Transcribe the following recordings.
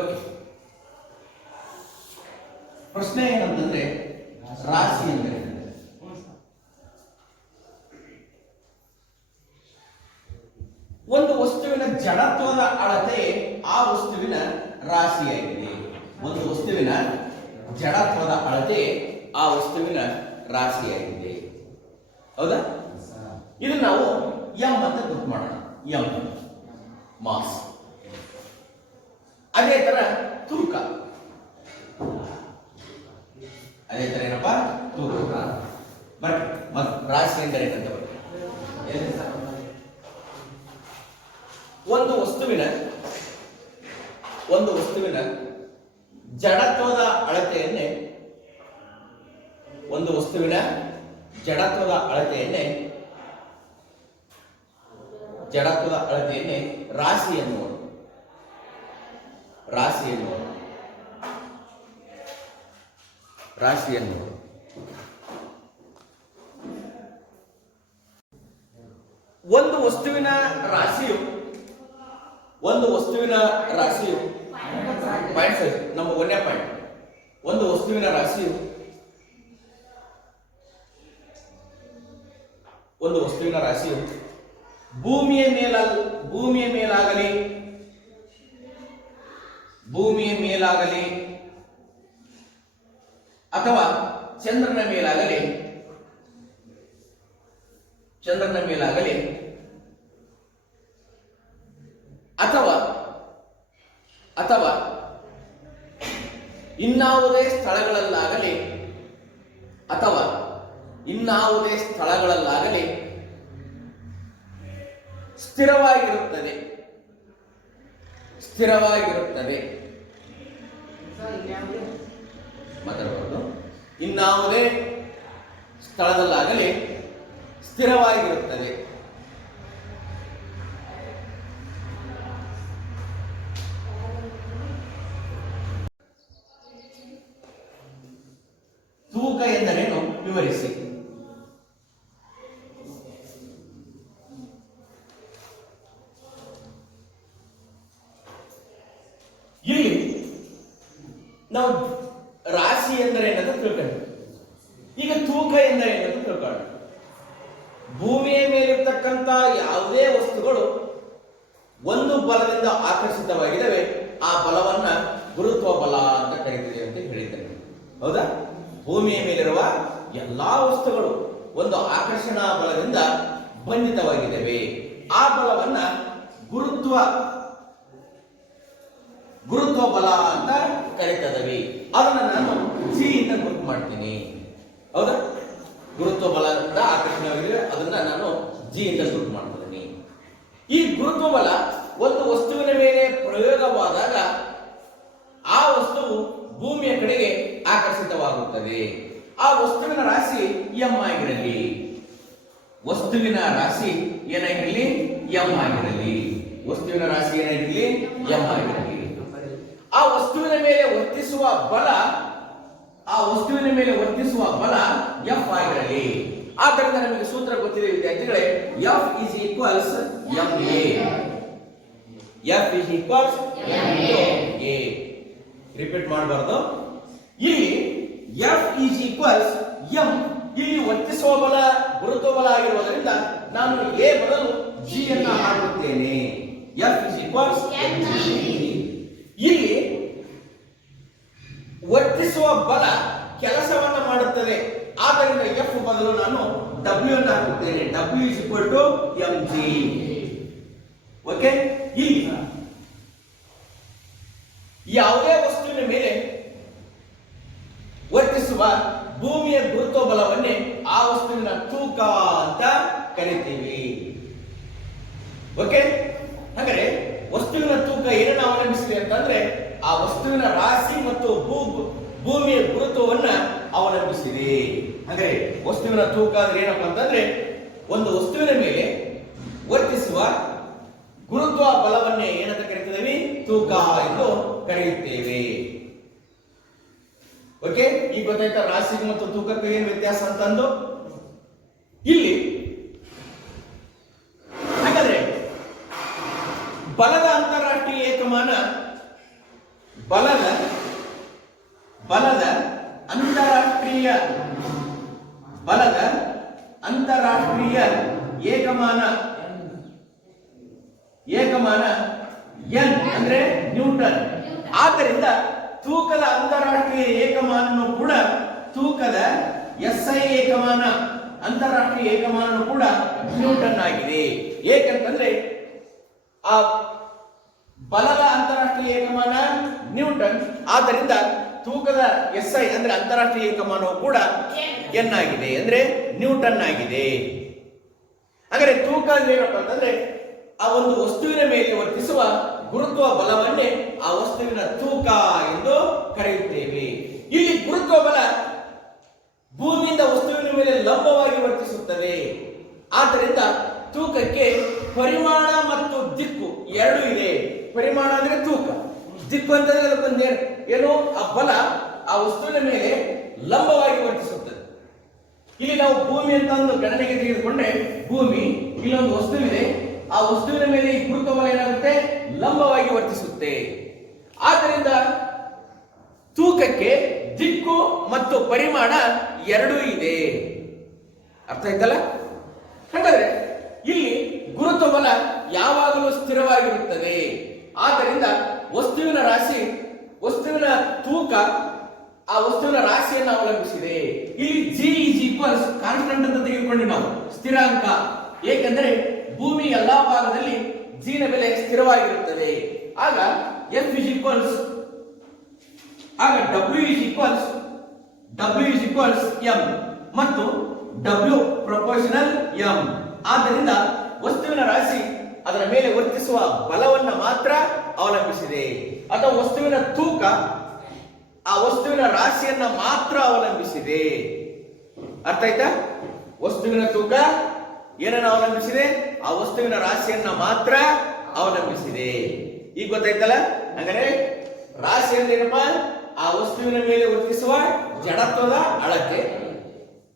Okay, ಪ್ರಶ್ನೆ ಏನಂತಂದ್ರೆ ರಾಶಿ ಅಂದರೆ ಒಂದು ವಸ್ತುವಿನ ಜಡತ್ವದ ಅಳತೆ ಆ ವಸ್ತುವಿನ ರಾಶಿಯಾಗಿದೆ. ಒಂದು ವಸ್ತುವಿನ ಜಡತ್ವದ ಅಳತೆ ಆ ವಸ್ತುವಿನ ರಾಶಿಯಾಗಿದೆ. ಹೌದಾ? ಇದು ನಾವು ಎಂ ಅಂತ ಗುರ್ತು ಮಾಡೋಣ. M mass. ಅದೇ ತರ ತೂಕ. ಅದೇ ತರ ಏನಪ್ಪ? ತೂಕ. ಬರ್ರಿ ರಾಶಿ ಎಂದರೆ ಅಂತ ಬರ್ರಿ. ಒಂದು ವಸ್ತುವಿನ ಜಡತ್ವದ ಅಳತೆಯನ್ನೇ ರಾಶಿ ಎನ್ನುವರು. ಒಂದು ವಸ್ತುವಿನ ರಾಶಿಯು ಪಾಯಿಂಟ್ ನಮ್ಮ ಒಂದೇ ಪಾಯಿಂಟ್. ಒಂದು ವಸ್ತುವಿನ ರಾಶಿಯು ಭೂಮಿಯ ಮೇಲಾಗಲಿ ಅಥವಾ ಚಂದ್ರನ ಮೇಲಾಗಲಿ ಅಥವಾ ಇನ್ನಾವುದೇ ಸ್ಥಳಗಳಲ್ಲಾಗಲಿ ಸ್ಥಿರವಾಗಿರುತ್ತದೆ. ಮಾತಾಡಬಹುದು. ಇನ್ನಾವುದೇ ಸ್ಥಳದಲ್ಲಾಗಲಿ ಸ್ಥಿರವಾಗಿರುತ್ತದೆ. ತೂಕ ಎಂದರೇನು ವಿವರಿಸಿ. ಇಲ್ಲಿ ನಾವು ರಾಶಿ ಎಂದರೆ ಏನಂತ ತಿಳ್ಕೊಂಡು, ಈಗ ತೂಕ ಎಂದರೆ ಏನಂತ ತಿಳ್ಕೊಳ್ಳೋಣ. ಭೂಮಿಯ ಮೇಲಿರ್ತಕ್ಕಂಥ ಯಾವುದೇ ವಸ್ತುಗಳು ಒಂದು ಬಲದಿಂದ ಆಕರ್ಷಿತವಾಗಿದ್ದಾವೆ, ಆ ಬಲವನ್ನ ಗುರುತ್ವ ಬಲ ಅಂತ ಕರೀತೀವಿ ಅಂತ ಹೇಳಿದ್ದೇನೆ. ಹೌದಾ? ಭೂಮಿಯ ಮೇಲಿರುವ ಎಲ್ಲಾ ವಸ್ತುಗಳು ಒಂದು ಆಕರ್ಷಣಾ ಬಲದಿಂದ ಬಂಧಿತವಾಗಿದ್ದಾವೆ. ಆ ಬಲವನ್ನ ಗುರುತ್ವ ಬಲ ಅಂತ ಕರೀತದವಿ. ಅದನ್ನ ನಾನು ಜಿ ಇಂದ ಗುರುತು ಮಾಡ್ತೀನಿ. ಹೌದಾ? ಗುರುತ್ವ ಬಲದಿಂದ ಆಕರ್ಷಣೆಯಾಗಿದೆ, ಅದನ್ನ ನಾನು ಜಿ ಇಂದ ಗುರುತು ಮಾಡ್ತೀನಿ. ಈ ಗುರುತ್ವ ಬಲ ಒಂದು ವಸ್ತುವಿನ ಮೇಲೆ ಪ್ರಯೋಗವಾದಾಗ ಆ ವಸ್ತುವು ಭೂಮಿಯ ಕಡೆಗೆ ಆಕರ್ಷಿತವಾಗುತ್ತದೆ. ಆ ವಸ್ತುವಿನ ರಾಶಿ ಎಂ ಆಗಿರಲಿ. ಆ ವಸ್ತುವಿನ ಮೇಲೆ ವರ್ತಿಸುವ ಬಲ ಎಫ್ ಆಗಿರಲಿ. ಆದ್ದರಿಂದ ನಮಗೆ ಸೂತ್ರ ಗೊತ್ತಿದೆ ವಿದ್ಯಾರ್ಥಿಗಳೇ, F is equals M A. Repeat ಮಾಡಬಾರ್ದು. ಇಲ್ಲಿ ಎಫ್ ಇಸ್ ಈಕ್ವಲ್ಸ್ ಎಂ. ಇಲ್ಲಿ ವರ್ತಿಸುವ ಬಲ ಗುರುತ್ವ ಬಲ ಆಗಿರುವುದರಿಂದ ನಾನು ಎ ಬದಲು ಜಿ ಅನ್ನ ಹಾಕುತ್ತೇನೆ. ಎಫ್ ಇಸ್ ಈಕ್ವಲ್ಸ್ ಇಲ್ಲಿ ವರ್ತಿಸುವ ಬಲ ಕೆಲಸವನ್ನ ಮಾಡುತ್ತದೆ, ಆದ್ದರಿಂದ ಎಫ್ ಬದಲು ನಾನು ಡಬ್ಲ್ಯೂ ಅನ್ನು ಹಾಕುತ್ತೇನೆ. W is equal to M G. Okay, ಇಲ್ಲಿ ಯಾವುದೇ ವಸ್ತುವಿನ ಮೇಲೆ ವರ್ತಿಸುವ ಭೂಮಿಯ ಗುರುತ್ವ ಬಲವನ್ನೇ ಆ ವಸ್ತುವಿನ ತೂಕ ಅಂತ ಕರಿತೀವಿ. ಓಕೆ, ಹಾಗಾದ್ರೆ ವಸ್ತುವಿನ ತೂಕ ಏನನ್ನ ಅವಲಂಬಿಸಿದೆ ಅಂತಂದ್ರೆ ಆ ವಸ್ತುವಿನ ರಾಶಿ ಮತ್ತು ಭೂಮಿಯ ಗುರುತ್ವವನ್ನ ಅವಲಂಬಿಸಿದೆ. ಹಾಗಾದ್ರೆ ವಸ್ತುವಿನ ತೂಕ ಅಂದ್ರೆ ಏನಪ್ಪಾ ಅಂತಂದ್ರೆ ಒಂದು ವಸ್ತುವಿನ ಮೇಲೆ ವರ್ತಿಸುವ ಗುರುತ್ವ ಬಲವನ್ನೇ ಏನಂತ ಕರೀತೀವಿ? ತೂಕ ಎಂದು ಕರೆಯುತ್ತೇವೆ. ಓಕೆ, ಈಗ ಗೊತ್ತಾಯ್ತಾ ರಾಶಿ ಮತ್ತು ತೂಕಕ್ಕೆ ಏನು ವ್ಯತ್ಯಾಸ ಅಂತಂದು. ಇಲ್ಲಿ ಹಾಗಾದ್ರೆ ಬಲದ ಅಂತಾರಾಷ್ಟ್ರೀಯ ಏಕಮಾನ ಬಲದ ಬಲದ ಅಂತಾರಾಷ್ಟ್ರೀಯ ಬಲದ ಅಂತಾರಾಷ್ಟ್ರೀಯ ಏಕಮಾನ ಎನ್ ಅಂದ್ರೆ ನ್ಯೂಟನ್. ಆದ್ದರಿಂದ ತೂಕದ ಅಂತಾರಾಷ್ಟ್ರೀಯ ಏಕಮಾನನು ಕೂಡ ತೂಕದ SI ಏಕಮಾನ ಅಂತಾರಾಷ್ಟ್ರೀಯ ಏಕಮಾನನು ಕೂಡ ನ್ಯೂಟನ್ ಆಗಿದೆ. ಏಕೆಂತಂದ್ರೆ ಆ ಬಲದ ಅಂತಾರಾಷ್ಟ್ರೀಯ ಏಕಮಾನ ನ್ಯೂಟನ್, ಆದ್ದರಿಂದ ತೂಕದ SI ಅಂದ್ರೆ ಅಂತಾರಾಷ್ಟ್ರೀಯ ಏಕಮಾನವು ಕೂಡ ಎನ್ ಆಗಿದೆ, ಅಂದ್ರೆ ನ್ಯೂಟನ್ ಆಗಿದೆ. ಹಾಗಾದ್ರೆ ತೂಕ ಏನಪ್ಪ ಅಂತಂದ್ರೆ ಆ ಒಂದು ವಸ್ತುವಿನ ಮೇಲೆ ವರ್ತಿಸುವ ಗುರುತ್ವ ಬಲವನ್ನೇ ಆ ವಸ್ತುವಿನ ತೂಕ ಎಂದು ಕರೆಯುತ್ತೇವೆ. ಇಲ್ಲಿ ಗುರುತ್ವ ಬಲ ಭೂಮಿಯಿಂದ ವಸ್ತುವಿನ ಮೇಲೆ ಲಂಬವಾಗಿ ವರ್ತಿಸುತ್ತದೆ. ಆದ್ದರಿಂದ ತೂಕಕ್ಕೆ ಪರಿಮಾಣ ಮತ್ತು ದಿಕ್ಕು ಎರಡೂ ಇದೆ. ಪರಿಮಾಣ ಅಂದ್ರೆ ತೂಕ, ದಿಕ್ಕು ಅಂತಂದ್ರೆ ಅದಕ್ಕೊಂದು ಏನು ಆ ಬಲ ಆ ವಸ್ತುವಿನ ಮೇಲೆ ಲಂಬವಾಗಿ ವರ್ತಿಸುತ್ತದೆ. ಇಲ್ಲಿ ನಾವು ಭೂಮಿ ಅಂತ ಒಂದು ಗಣನೆಗೆ ತೆಗೆದುಕೊಂಡ್ರೆ ಭೂಮಿ ಇಲ್ಲೊಂದು ವಸ್ತುವಿದೆ, ಆ ವಸ್ತುವಿನ ಮೇಲೆ ಈ ಗುರುತ್ವ ಬಲ ಏನಾಗುತ್ತೆ, ಲಂಬವಾಗಿ ವರ್ತಿಸುತ್ತೆ. ಆದ್ದರಿಂದ ತೂಕಕ್ಕೆ ದಿಕ್ಕು ಮತ್ತು ಪರಿಮಾಣ ಎರಡೂ ಇದೆ. ಅರ್ಥ ಆಯ್ತಲ್ಲ? ಹಾಗಾದ್ರೆ ಇಲ್ಲಿ ಗುರುತ್ವ ಬಲ ಯಾವಾಗಲೂ ಸ್ಥಿರವಾಗಿರುತ್ತದೆ. ಆದ್ದರಿಂದ ವಸ್ತುವಿನ ರಾಶಿ, ವಸ್ತುವಿನ ತೂಕ ಆ ವಸ್ತುವಿನ ರಾಶಿಯನ್ನು ಅವಲಂಬಿಸಿದೆ. ಇಲ್ಲಿ G ಕಾನ್ಸ್ಟಂಟ್ ಅಂತ ತೆಗೆದುಕೊಂಡು ನಾವು ಸ್ಥಿರಾಂಕ. ಏಕೆಂದರೆ ಭೂಮಿ ಎಲ್ಲಾ ಭಾಗದಲ್ಲಿ G ನ ಬೆಲೆ ಸ್ಥಿರವಾಗಿರುತ್ತದೆ. ಆಗ F ಆಗ W M ಮತ್ತು W ಪ್ರಪೋರ್ಷನಲ್ M. ಆದ್ದರಿಂದ ವಸ್ತುವಿನ ರಾಶಿ ಅದರ ಮೇಲೆ ವರ್ತಿಸುವ ಬಲವನ್ನು ಮಾತ್ರ ಅವಲಂಬಿಸಿದೆ, ಅಥವಾ ವಸ್ತುವಿನ ತೂಕ ಆ ವಸ್ತುವಿನ ರಾಶಿಯನ್ನ ಮಾತ್ರ ಅವಲಂಬಿಸಿದೆ. ಅರ್ಥ ಆಯ್ತಾ? ವಸ್ತುವಿನ ತೂಕ ಏನನ್ನ ಅವಲಂಬಿಸಿದೆ, ಆ ವಸ್ತುವಿನ ರಾಶಿಯನ್ನ ಮಾತ್ರ ಅವಲಂಬಿಸಿದೆ. ಈಗ ಗೊತ್ತಾಯ್ತಲ್ಲ? ಹಾಗಾದ್ರೆ ರಾಶಿ ಅಂದ್ರೆ ಏನಪ್ಪ, ಆ ವಸ್ತುವಿನ ಮೇಲೆ ವರ್ತಿಸುವ ಜಡತ್ವದ ಅಳತೆ.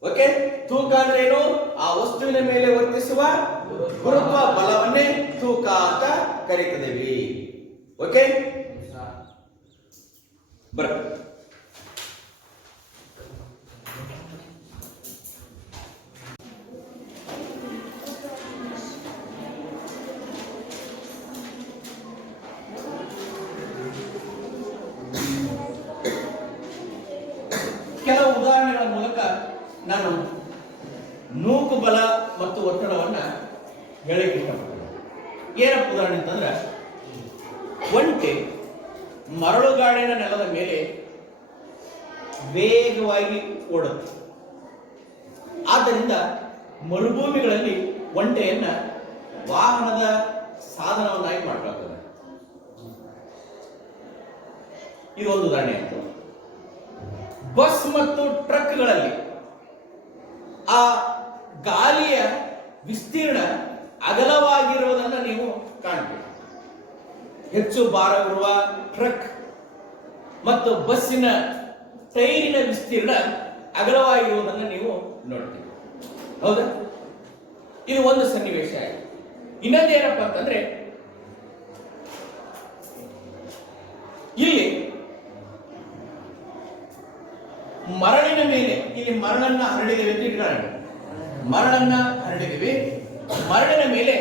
ಓಕೆ, ತೂಕ ಅಂದ್ರೆ ಏನು, ಆ ವಸ್ತುವಿನ ಮೇಲೆ ವರ್ತಿಸುವ ಗುರುತ್ವ ಬಲವನ್ನೇ ತೂಕ ಅಂತ ಕರೀತಿದ್ದೇವೆ. ಓಕೆ, ಬರ ಕೆಲವು ಉದಾಹರಣೆಗಳ ಮೂಲಕ ನಾನು ನೂಕು ಬಲ ಮತ್ತು ಒತ್ತಡವನ್ನ ಹೇಳಕ್ಕೆ ಇಷ್ಟಪಡ್ತೇನೆ. ಏನಪ್ಪ ಉದಾಹರಣೆ ಅಂತಂದ್ರೆ, ಒಂಟೆ ಮರಳುಗಾಡಿನ ನೆಲದ ಮೇಲೆ ವೇಗವಾಗಿ ಓಡುತ್ತೆ. ಆದ್ದರಿಂದ ಮರುಭೂಮಿಗಳಲ್ಲಿ ಒಂಟೆಯನ್ನ ವಾಹನದ ಸಾಧನವನ್ನಾಗಿ ಮಾಡಲಾಗ್ತದೆ. ಇದು ಒಂದು ಉದಾಹರಣೆ ಆಯಿತು. ಬಸ್ ಮತ್ತು ಟ್ರಕ್ಗಳಲ್ಲಿ ಆ ಗಾಲಿಯ ವಿಸ್ತೀರ್ಣ ಅಗಲವಾಗಿರುವುದನ್ನು ನೀವು ಕಾಣ್ತೀರಿ. ಹೆಚ್ಚು ಭಾರವಿರುವ ಟ್ರಕ್ ಮತ್ತು ಬಸ್ಸಿನ ಟೈರಿನ ವಿಸ್ತೀರ್ಣ ಅಗಲವಾಗಿರುವುದನ್ನು ನೀವು ನೋಡ್ತೀರಿ. ಹೌದಾ? ಇದು ಒಂದು ಸನ್ನಿವೇಶ ಆಗಿದೆ. ಇನ್ನೊಂದೇನಪ್ಪ ಅಂತಂದ್ರೆ, ಇಲ್ಲಿ ಮರಳಿನ ಮೇಲೆ, ಇಲ್ಲಿ ಮರಳನ್ನ ಹರಡಿದ್ದೇವೆ ಅಂತ ಇಟ್ಕೊಳ್ಳೋಣ. ಮರಳನ್ನ ಹರಡಿದ್ದೀವಿ, ಮರಳಿನ ಮೇಲೆ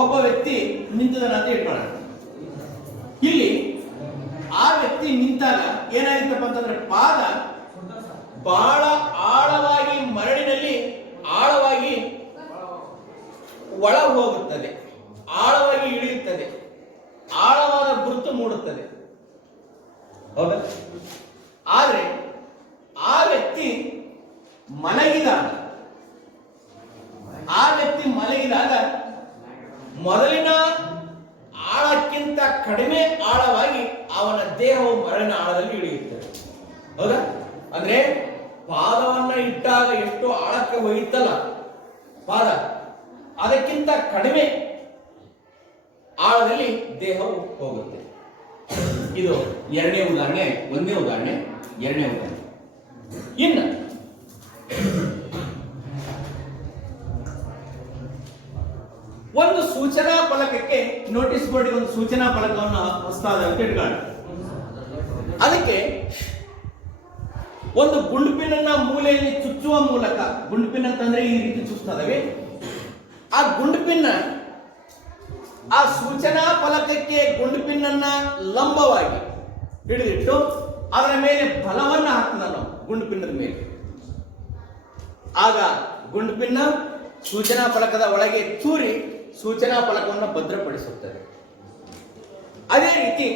ಒಬ್ಬ ವ್ಯಕ್ತಿ ನಿಂತಿದ್ದಾನೆ ಅಂತ ಇಟ್ಕೊಳ್ಳೋಣ. ಇಲ್ಲಿ ಆ ವ್ಯಕ್ತಿ ನಿಂತಾಗ ಏನಾಗಿತ್ತಪ್ಪ ಅಂತಂದ್ರೆ, ಪಾದ ಬಹಳ ಆಳವಾಗಿ ಮರಳಿನಲ್ಲಿ ಆಳವಾಗಿ ಒಳ ಹೋಗುತ್ತದೆ, ಆಳವಾಗಿ ಇಳಿಯುತ್ತದೆ, ಆಳವಾದ ಗುರುತು ಮೂಡುತ್ತದೆ. ಹೌದಾ? ಆದ್ರೆ ಆ ವ್ಯಕ್ತಿ ಮಲಗಿದಾಗ ಮೊದಲಿನ ಆಳಕ್ಕಿಂತ ಕಡಿಮೆ ಆಳವಾಗಿ ಅವನ ದೇಹವು ಮರಳಿನ ಆಳದಲ್ಲಿ ಇಳಿಯುತ್ತದೆ. ಹೌದಾ? ಅಂದ್ರೆ ಪಾದವನ್ನ ಇಟ್ಟಾಗ ಎಷ್ಟು ಆಳಕ್ಕೆ ಹೋಗಿತ್ತಲ್ಲ ಪಾದ, ಅದಕ್ಕಿಂತ ಕಡಿಮೆ ಆಳದಲ್ಲಿ ದೇಹವು ಹೋಗುತ್ತೆ. ಇದು ಎರಡನೇ ಉದಾಹರಣೆ. ಒಂದನೇ ಉದಾಹರಣೆ, ಎರಡನೇ ಉದಾಹರಣೆ. ಇನ್ನು ಒಂದು ಸೂಚನಾ ಫಲಕಕ್ಕೆ ಫಲಕಕ್ಕೆ ನೋಟಿಸ್ ಬೋರ್ಡ್ ಒಂದು ಸೂಚನಾ ಫಲಕವನ್ನು ಹೊಸದಾದ ಅಂತ ಇಟ್ಕೊಳ್ಳೋಣ. ಅದಕ್ಕೆ ಒಂದು ಗುಂಡುಪಿನನ್ನ ಮೂಲೆಯಲ್ಲಿ ಚುಚ್ಚುವ ಮೂಲಕ, ಗುಂಡುಪಿನ್ ಅಂತಂದ್ರೆ ಈ ರೀತಿ ಚುಚ್ತದವೆ, ಆ ಗುಂಡುಪಿನ್ನ ಆ ಸೂಚನಾ ಫಲಕಕ್ಕೆ ಗುಂಡುಪಿನ್ನನ್ನ ಲಂಬವಾಗಿ ಹಿಡಿದಿಟ್ಟು ಅದರ ಮೇಲೆ ಬಲವನ್ನು ಹಾಕ್ತದ ನಾವು ಗುಂಡುಪಿನ್ನದ ಮೇಲೆ. ಆಗ ಗುಂಡುಪಿನ್ನ ಸೂಚನಾ ಫಲಕದ ಒಳಗೆ ತೂರಿ ಸೂಚನಾ ಫಲಕವನ್ನು ಭದ್ರಪಡಿಸುತ್ತದೆ. ಅದೇ ರೀತಿ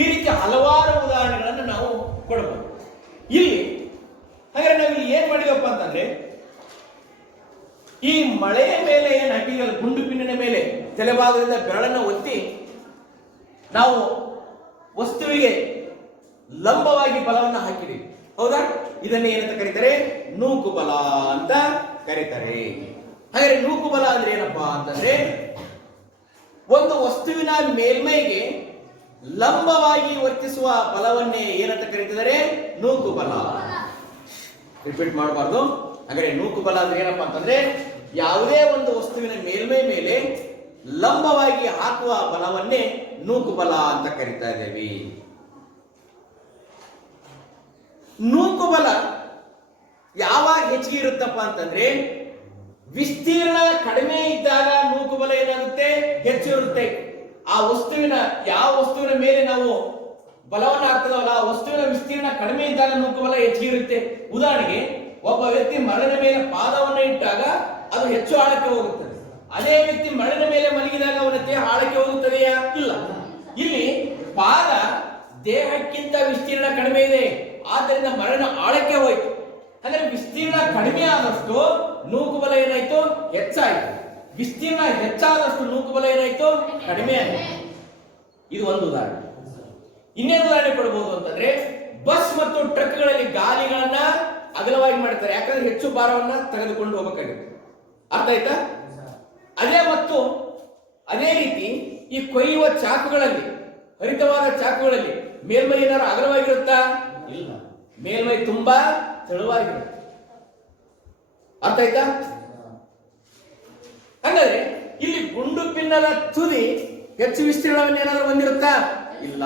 ಈ ರೀತಿ ಹಲವಾರು ಉದಾಹರಣೆಗಳನ್ನು ನಾವು ಕೊಡಬಹುದು. ಇಲ್ಲಿ ಹಾಗಾದ್ರೆ ನಾವು ಇಲ್ಲಿ ಏನ್ ಮಾಡಿದಪ್ಪ ಅಂತಂದ್ರೆ, ಈ ಮಳೆಯ ಮೇಲೆ ಏನ್ ಹಾಕಿದಲ್ಲ ಗುಂಡುಪಿನ್ನಿನ ಮೇಲೆ ತಲೆಭಾಗದಿಂದ ಬೆರಳನ್ನು ಒತ್ತಿ ನಾವು ವಸ್ತುವಿಗೆ ಲಂಬವಾಗಿ ಬಲವನ್ನು ಹಾಕಿದ್ದೀವಿ, ಹೌದಾ? ಇದನ್ನ ಏನಂತ ಕರೀತಾರೆ? ನೂಕು ಬಲ ಅಂತ ಕರೀತಾರೆ. ಹಾಗಾದ್ರೆ ನೂಕು ಬಲ ಅಂದ್ರೆ ಏನಪ್ಪಾ ಅಂತಂದ್ರೆ, ಒಂದು ವಸ್ತುವಿನ ಮೇಲ್ಮೈಗೆ ಲಂಬವಾಗಿ ವರ್ತಿಸುವ ಬಲವನ್ನೇ ಏನಂತ ಕರೀತಿದ್ದಾರೆ? ನೂಕು ಬಲ. ರಿಪೀಟ್ ಮಾಡಬಾರ್ದು. ಹಾಗಾದ್ರೆ ನೂಕು ಬಲ ಅಂದ್ರೆ ಏನಪ್ಪಾ ಅಂತಂದ್ರೆ, ಯಾವುದೇ ಒಂದು ವಸ್ತುವಿನ ಮೇಲ್ಮೈ ಮೇಲೆ ಲಂಬವಾಗಿ ಹಾಕುವ ಬಲವನ್ನೇ ನೂಕು ಬಲ ಅಂತ ಕರೀತಾ ಇದ್ದೇವೆ. ನೂಕು ಬಲ ಯಾವಾಗ ಹೆಚ್ಚಿಗೆ ಇರುತ್ತಪ್ಪ ಅಂತಂದ್ರೆ, ವಿಸ್ತೀರ್ಣ ಕಡಿಮೆ ಇದ್ದಾಗ ನೂಕು ಬಲ ಏನಾಗುತ್ತೆ? ಹೆಚ್ಚು ಇರುತ್ತೆ. ಆ ವಸ್ತುವಿನ ಯಾವ ವಸ್ತುವಿನ ಮೇಲೆ ನಾವು ಬಲವನ್ನು ಹಾಕ್ತದಲ್ಲ, ಆ ವಸ್ತುವಿನ ವಿಸ್ತೀರ್ಣ ಕಡಿಮೆ ಇದ್ದಾಗ ನೂಕು ಬಲ ಹೆಚ್ಚಿಗೆ ಇರುತ್ತೆ. ಉದಾಹರಣೆಗೆ, ಒಬ್ಬ ವ್ಯಕ್ತಿ ಮರಳಿನ ಮೇಲೆ ಪಾದವನ್ನು ಇಟ್ಟಾಗ ಅದು ಹೆಚ್ಚು ಆಳಕ್ಕೆ ಹೋಗುತ್ತದೆ. ಅದೇ ವ್ಯಕ್ತಿ ಮರಳಿನ ಮೇಲೆ ಮಲಗಿದಾಗ ಅವನ ದೇಹ ಆಳಕ್ಕೆ ಹೋಗುತ್ತದೆಯಾ? ಇಲ್ಲ. ಇಲ್ಲಿ ಪಾದ ದೇಹಕ್ಕಿಂತ ವಿಸ್ತೀರ್ಣ ಕಡಿಮೆ ಇದೆ, ಆದ್ದರಿಂದ ಮರಳಿನ ಆಳಕ್ಕೆ ಹೋಯ್ತು. ಹಾಗಾದ್ರೆ ವಿಸ್ತೀರ್ಣ ಕಡಿಮೆ ಆದಷ್ಟು ನೂಕು ಬಲ ಏನಾಯ್ತು? ಹೆಚ್ಚಾಯಿತು. ವಿಸ್ತೀರ್ಣ ಹೆಚ್ಚಾದಷ್ಟು ನೂಕು ಬಲ ಏನಾಯ್ತು? ಕಡಿಮೆ ಆಯಿತು. ಇದು ಒಂದು ಉದಾಹರಣೆ. ಇನ್ನೇನು ಉದಾಹರಣೆ ಕೊಡಬಹುದು ಅಂತಂದ್ರೆ, ಬಸ್ ಮತ್ತು ಟ್ರಕ್ಗಳಲ್ಲಿ ಗಾಲಿಗಳನ್ನ ಅಗಲವಾಗಿ ಮಾಡ್ತಾರೆ, ಯಾಕಂದ್ರೆ ಹೆಚ್ಚು ಭಾರವನ್ನ ತೆಗೆದುಕೊಂಡು ಹೋಗಬೇಕಾಗುತ್ತೆ. ಅರ್ಥ ಆಯ್ತಾ? ಅದೇ ರೀತಿ ಈ ಕೊಯ್ಯುವ ಚಾಕುಗಳಲ್ಲಿ, ಹರಿತವಾದ ಚಾಕುಗಳಲ್ಲಿ ಮೇಲ್ಮೈ ಏನಾದ್ರು ಅಗಲವಾಗಿರುತ್ತಾ? ಇಲ್ಲ, ಮೇಲ್ಮೈ ತುಂಬಾ ತೆಳುವಾಗಿರುತ್ತೆ. ಅರ್ಥ ಆಯ್ತಾ? ಹಾಗಾದ್ರೆ ಇಲ್ಲಿ ಗುಂಡು ಪಿನ್ನದ ತುದಿ ಹೆಚ್ಚು ವಿಸ್ತೀರ್ಣವನ್ನು ಏನಾದರೂ ಹೊಂದಿರುತ್ತಾ? ಇಲ್ಲ,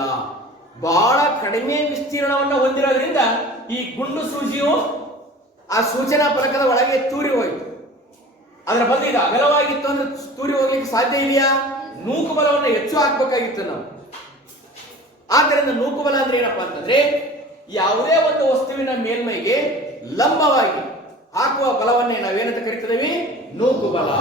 ಬಹಳ ಕಡಿಮೆ ವಿಸ್ತೀರ್ಣವನ್ನು ಹೊಂದಿರೋದ್ರಿಂದ ಈ ಗುಂಡು ಸೂಜಿಯು ಆ ಸೂಚನಾ ಫಲಕದ ಒಳಗೆ ತೂರಿ ಹೋಯಿತು. ಅದರ ಬದಲು ಇದು ಅಗಲವಾಗಿತ್ತು ಅಂದ್ರೆ ತೂರಿ ಹೋಗ್ಲಿಕ್ಕೆ ಸಾಧ್ಯ ಇದೆಯಾ? ನೂಕು ಬಲವನ್ನು ಹೆಚ್ಚು ಹಾಕಬೇಕಾಗಿತ್ತು ನಾವು. ಆದ್ದರಿಂದ ನೂಕು ಬಲ ಅಂದ್ರೆ ಏನಪ್ಪಾ ಅಂತಂದ್ರೆ, ಯಾವುದೇ ಒಂದು ವಸ್ತುವಿನ ಮೇಲ್ಮೈಗೆ ಲಂಬವಾಗಿ ಹಾಕುವ ಬಲವನ್ನೇ ನಾವೇನಂತ ಕರಿತೀವಿ? ನೂಕು ಬಲ.